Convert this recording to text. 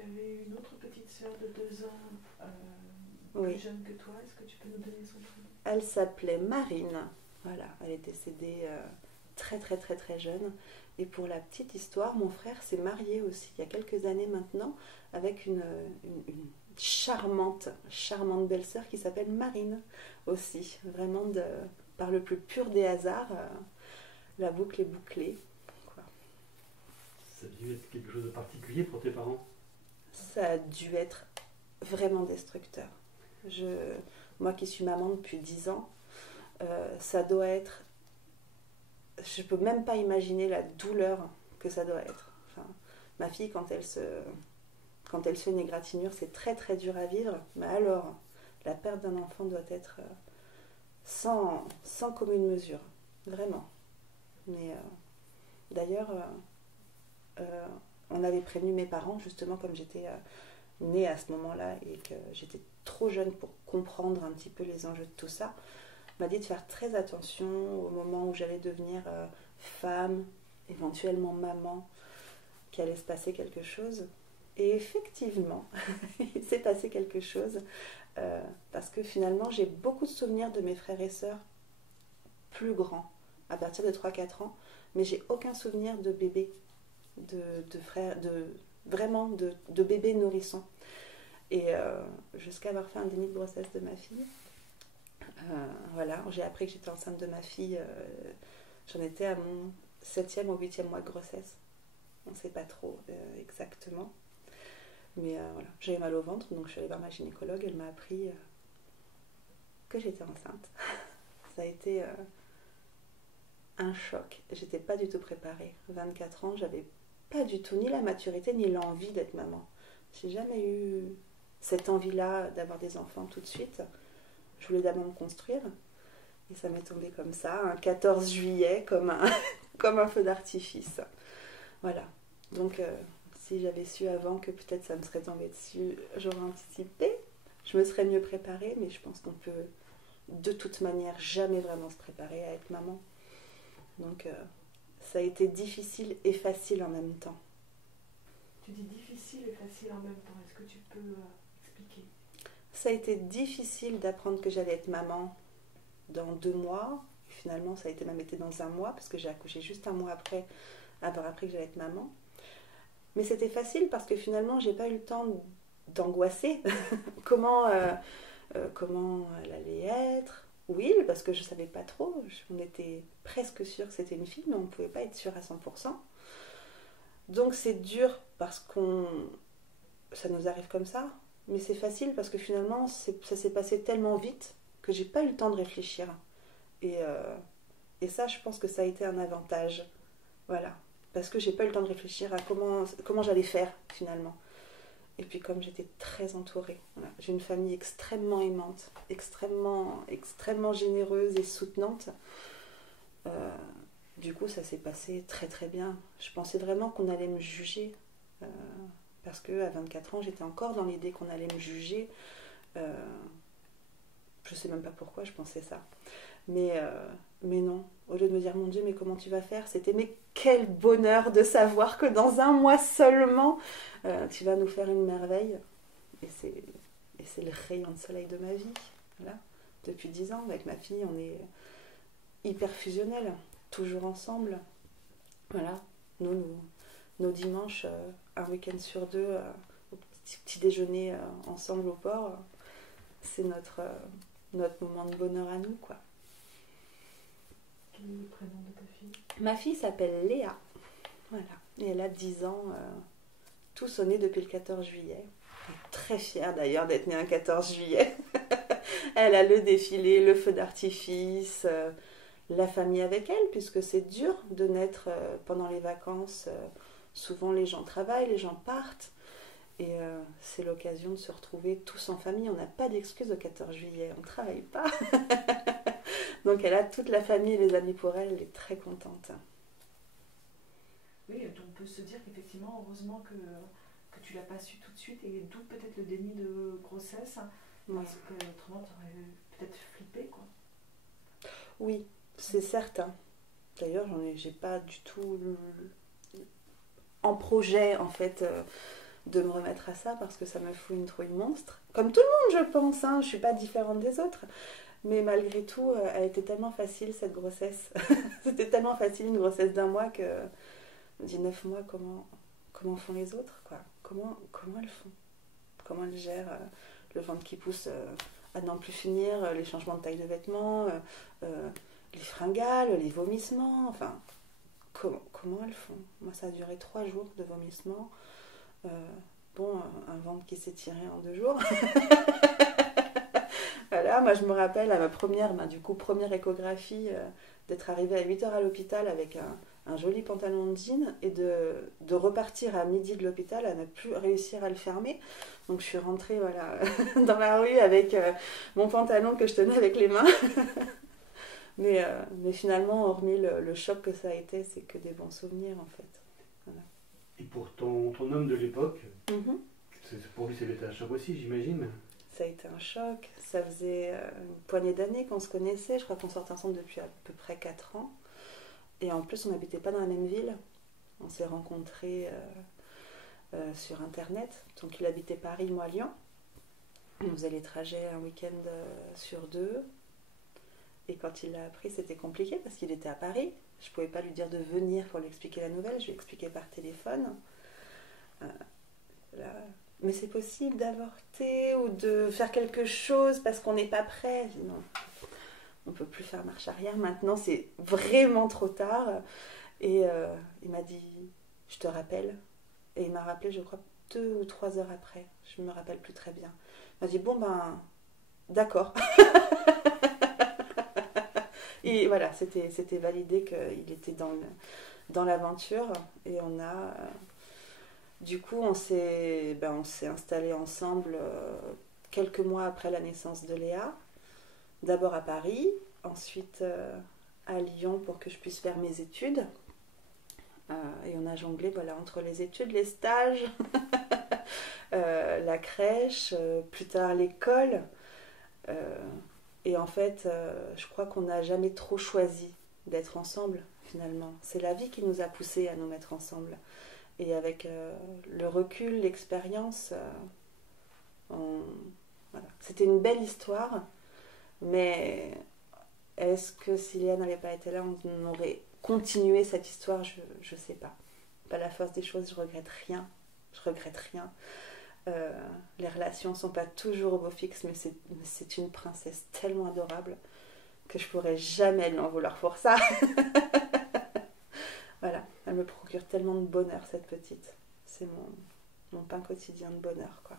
avais une autre petite sœur de 2 ans, Oui. plus jeune que toi. Est-ce que tu peux nous donner son prénom? Elle s'appelait Marine. Voilà, elle est décédée très très très très jeune. Et pour la petite histoire, mon frère s'est marié aussi il y a quelques années maintenant avec une charmante, charmante belle-sœur qui s'appelle Marine aussi. Vraiment par le plus pur des hasards, la boucle est bouclée. Quoi. Ça a dû être quelque chose de particulier pour tes parents? Ça a dû être vraiment destructeur. Moi qui suis maman depuis 10 ans, ça doit être... Je peux même pas imaginer la douleur que ça doit être. Enfin, ma fille, quand elle se fait une égratignure, c'est très très dur à vivre. Mais alors, la perte d'un enfant doit être sans commune mesure. Vraiment. Mais d'ailleurs, on avait prévenu mes parents, justement, comme j'étais née à ce moment-là et que j'étais trop jeune pour comprendre un petit peu les enjeux de tout ça, m'a dit de faire très attention au moment où j'allais devenir femme, éventuellement maman, qu'il allait se passer quelque chose. Et effectivement, il s'est passé quelque chose parce que finalement, j'ai beaucoup de souvenirs de mes frères et sœurs plus grands, à partir de 3-4 ans, mais j'ai aucun souvenir de bébé, de frères, vraiment de bébé nourrisson. Et jusqu'à avoir fait un déni de grossesse de ma fille, voilà, j'ai appris que j'étais enceinte de ma fille, j'en étais à mon 7e ou 8e mois de grossesse. On ne sait pas trop exactement. Mais voilà, j'avais mal au ventre, donc je suis allée voir ma gynécologue, elle m'a appris que j'étais enceinte. Ça a été un choc, j'étais pas du tout préparée. 24 ans, j'avais pas du tout ni la maturité ni l'envie d'être maman. J'ai jamais eu cette envie-là d'avoir des enfants tout de suite. Je voulais d'abord me construire. Et ça m'est tombé comme ça, un 14 juillet, comme un feu d'artifice. Voilà. Donc, si j'avais su avant que peut-être ça me serait tombé dessus, j'aurais anticipé. Je me serais mieux préparée, mais je pense qu'on peut de toute manière jamais vraiment se préparer à être maman. Donc, ça a été difficile et facile en même temps. Tu dis difficile et facile en même temps. Est-ce que tu peux expliquer? Ça a été difficile d'apprendre que j'allais être maman dans 2 mois. Finalement, ça a été même été dans 1 mois, parce que j'ai accouché juste 1 mois après avoir appris que j'allais être maman. Mais c'était facile parce que finalement, j'ai pas eu le temps d'angoisser. comment elle allait être. Oui, parce que je savais pas trop. On était presque sûr que c'était une fille, mais on ne pouvait pas être sûr à 100%. Donc c'est dur parce ça nous arrive comme ça. Mais c'est facile parce que finalement, ça s'est passé tellement vite que j'ai pas eu le temps de réfléchir. Et ça, je pense que ça a été un avantage. Voilà. Parce que j'ai pas eu le temps de réfléchir à comment j'allais faire, finalement. Et puis comme j'étais très entourée, voilà. J'ai une famille extrêmement aimante, extrêmement, extrêmement généreuse et soutenante. Du coup, ça s'est passé très très bien. Je pensais vraiment qu'on allait me juger. Parce qu'à 24 ans, j'étais encore dans l'idée qu'on allait me juger. Je sais même pas pourquoi je pensais ça. Mais non, au lieu de me dire mon Dieu, mais comment tu vas faire, c'était mais quel bonheur de savoir que dans 1 mois seulement, tu vas nous faire une merveille. Et c'est le rayon de soleil de ma vie. Voilà. Depuis 10 ans, avec ma fille, on est hyper fusionnels, toujours ensemble. Voilà. Nos dimanches, un week-end sur 2, au petit déjeuner ensemble au port, c'est notre moment de bonheur à nous, quoi. Quel est le prénom de ta fille? Ma fille s'appelle Léa. Voilà. Et elle a 10 ans, tout sonné depuis le 14 juillet. Elle est très fière d'ailleurs d'être née un 14 juillet. Elle a le défilé, le feu d'artifice, la famille avec elle, puisque c'est dur de naître pendant les vacances. Souvent les gens travaillent, les gens partent. Et c'est l'occasion de se retrouver tous en famille. On n'a pas d'excuse au 14 juillet, on ne travaille pas. Donc elle a toute la famille et les amis pour elle, elle est très contente. Oui, on peut se dire qu'effectivement, heureusement que tu l'as pas su tout de suite, et d'où peut-être le déni de grossesse, parce que autrement tu aurais peut-être flippé, quoi. Oui, c'est certain. D'ailleurs, j'ai pas du tout en projet, en fait, de me remettre à ça parce que ça me fout une trouille monstre. Comme tout le monde, je pense, hein, je suis pas différente des autres. Mais malgré tout, elle était tellement facile cette grossesse. C'était tellement facile une grossesse d'1 mois que je me dis 9 mois, comment font les autres quoi. Comment elles font? Comment elles gèrent le ventre qui pousse à n'en plus finir, les changements de taille de vêtements, les fringales, les vomissements, enfin, comment elles font? Moi, ça a duré 3 jours de vomissements. Un ventre qui s'est tiré en 2 jours. Voilà, moi je me rappelle à ma première échographie d'être arrivée à 8h à l'hôpital avec un joli pantalon de jean et de repartir à midi de l'hôpital à ne plus réussir à le fermer. Donc je suis rentrée dans la rue avec mon pantalon que je tenais avec les mains. mais finalement, hormis le choc que ça a été, c'est que des bons souvenirs en fait. Voilà. Et pour ton homme de l'époque, pour lui c'était un choc aussi, j'imagine. Ça a été un choc. Ça faisait une poignée d'années qu'on se connaissait. Je crois qu'on sortait ensemble depuis à peu près 4 ans. Et en plus, on n'habitait pas dans la même ville. On s'est rencontrés sur Internet. Donc, il habitait Paris, moi Lyon. On faisait les trajets un week-end sur 2. Et quand il l'a appris, c'était compliqué parce qu'il était à Paris. Je ne pouvais pas lui dire de venir pour lui expliquer la nouvelle. Je lui expliquais par téléphone. Mais c'est possible d'avorter ou de faire quelque chose parce qu'on n'est pas prêt. Non, on ne peut plus faire marche arrière. Maintenant, c'est vraiment trop tard. Et il m'a dit, je te rappelle. Et il m'a rappelé, je crois, 2 ou 3 heures après. Je ne me rappelle plus très bien. Il m'a dit, d'accord. Et voilà, c'était validé qu'il était dans l'aventure. Et on a... Du coup, on s'est installés ensemble quelques mois après la naissance de Léa. D'abord à Paris, ensuite à Lyon pour que je puisse faire mes études. Et on a jonglé entre les études, les stages, la crèche, plus tard l'école. Et en fait, je crois qu'on n'a jamais trop choisi d'être ensemble, finalement. C'est la vie qui nous a poussés à nous mettre ensemble. Et avec le recul, l'expérience, voilà. C'était une belle histoire, mais est-ce que si Léa n'avait pas été là, on aurait continué cette histoire? Je sais pas. Pas la force des choses, je regrette rien. Les relations sont pas toujours au beau fixe, mais c'est une princesse tellement adorable que je pourrais jamais lui en vouloir pour ça. Voilà, elle me procure tellement de bonheur, cette petite. C'est mon pain quotidien de bonheur, quoi.